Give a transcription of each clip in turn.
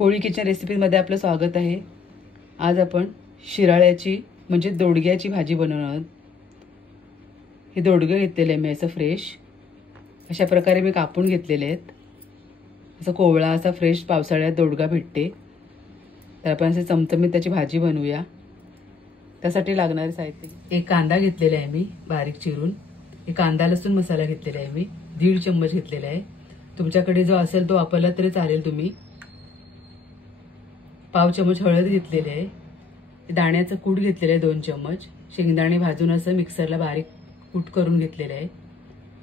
कोळी kitchen रेसिपीमध्ये आपलं स्वागत आहे। आज आपण शिराळ्याची म्हणजे दोडग्याची भाजी बनवणार आहोत। हे दोडगे घेतलेले मी असं फ्रेश अशा प्रकारे मी कापून घेतलेले आहेत। असं कोवळा असा फ्रेश पावसाळ्यात दोडगा भेटते, तर आपण असे चमचमीत त्याची भाजी बनवूया। त्यासाठी लागणारे साहित्य, एक कांदा घेतलेला आहे मी बारीक चिरून, एक कांदा लसूण मसाला घेतलेला आहे मी 1.5 चम्मच घेतलेला आहे। तुमच्याकडे जो असेल तो वापरला तरी चालेल। तुम्ही पाव चम्मच हळद घेतलेली आहे, दाण्याचं कूट घेतलेलं आहे 2 चम्मच, शेंगदाणे भाजून असं मिक्सरला बारीक कूट करून घेतलेलं आहे,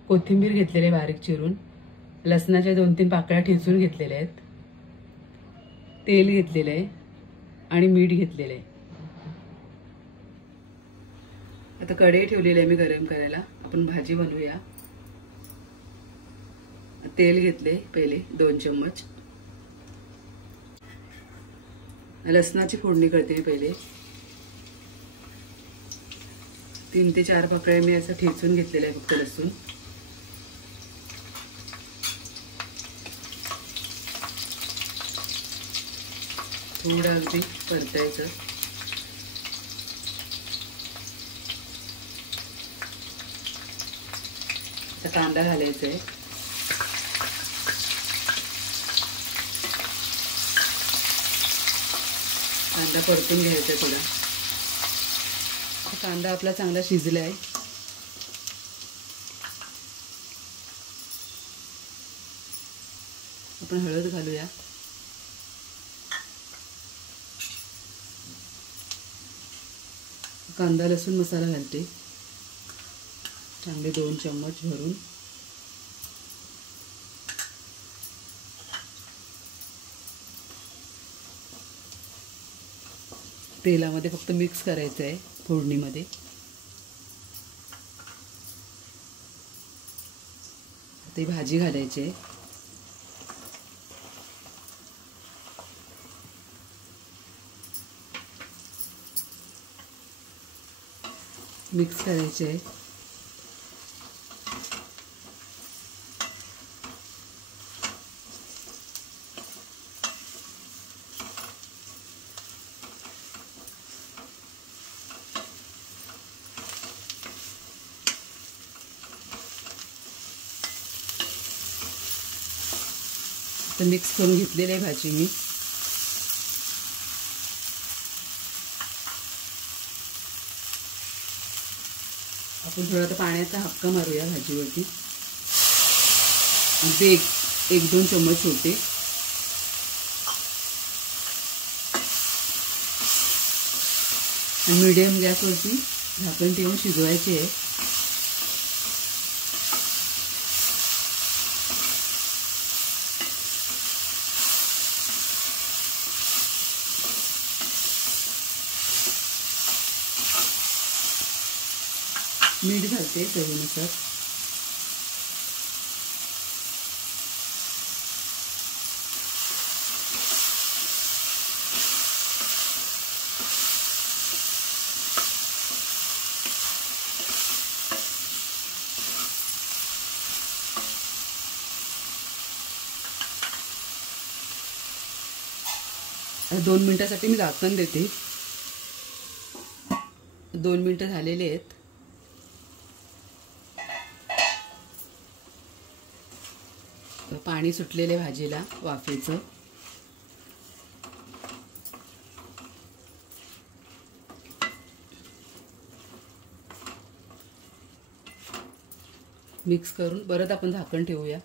कोथिंबीर घेतलेली आहे बारीक चिरून, लसणाच्या 2-3 पाकळ्या ठेचून घेतलेल्या आहेत, तेल घेतलेलं आहे आणि मीठ घेतलेलं आहे। आता कढई ठेवलेली आहे मी गरम करायला, आपण भाजी बनवूया। तेल घेतले पहिले 2 चम्मच, लसणाची फोडणी करते मी पहिले। 3 ते 4 पाकळ्या मी असं ठेचून घेतलेलं आहे फक्त लसूण। थोडं अगदी परतायचं। आता कांदा घालायचा आहे, कांदा परतून घ्यायचा थोडा। कांदा आपला चांगला शिजला आहे, आपण हळद घालूया। कांदा लसूण मसाला घालते चांगले 2 चम्मच भरून। तेलामध्ये फक्त मिक्स करायचं आहे फोडणीमध्ये। ते भाजी घालायची आहे, मिक्स करायचे आहे। तर मिक्स करून घेतलेली आहे भाजी मी। आपण थोडा आता पाण्याचा हक्का मारूया भाजीवरती, अगदी 1-2 चम्मच होते। आणि मीडियम गॅसवरती झाकण ठेवून शिजवायचे आहे। मीठ घालते चवीनुसार। आता 2 मिनिटांसाठी मी झाकण देते। 2 मिनिटं झालेले आहेत। पाणी सुटलेले भाजीला वाफेचं। मिक्स करून परत आपण झाकण ठेवूया।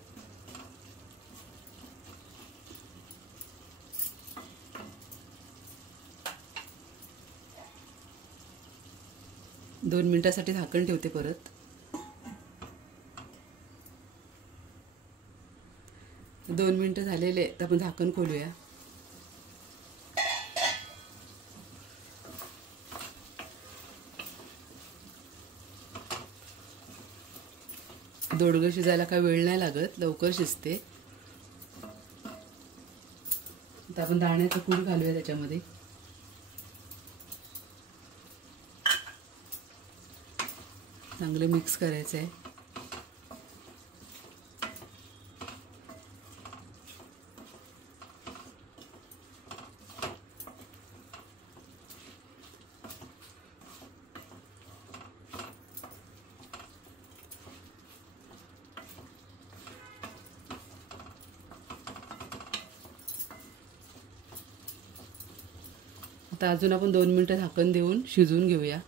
दोन मिनिटांसाठी झाकण ठेवते परत। 2 मिनिटं झालेले, तर आपण झाकण खोलूया। दोडगं शिजायला काही वेळ नाही लागत, लवकर शिजते। आता आपण दाण्याचं कूट घालूया त्याच्यामध्ये। चांगले मिक्स करायचं आहे। आता अजून आपण 2 मिनिटं झाकण देऊन शिजवून घेऊया.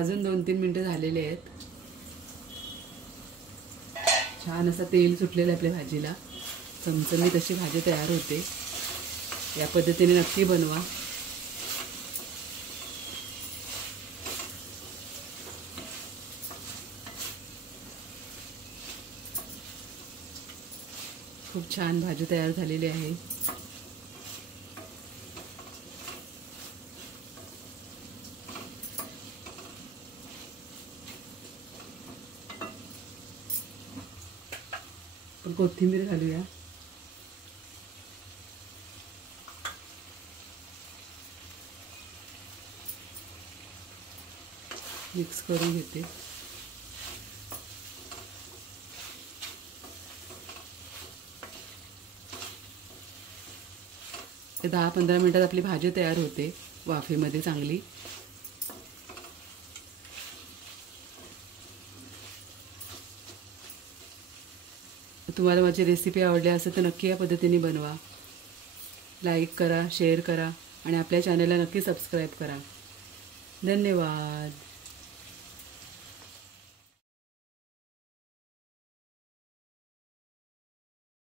अजून 2-3 मिनिटं झालेले आहेत. छान असं तेल सुटलेलं आहे आपल्या भाजीला. चमचमीत अशी भाजी तयार होते. या पद्धतीने नक्की बनवा. खूप छान भाजी तयार झालेली आहे. पण कोथिंबीर घालूया. मिक्स करून घेते. ते 10-15 मिनिटात आपली भाजी तयार होते वाफेमध्ये चांगली. तुम्हाला माझी रेसिपी आवडली असेल तर नक्की या पद्धतीने बनवा. लाईक करा, शेअर करा आणि आपल्या चॅनलला नक्की सबस्क्राईब करा. धन्यवाद.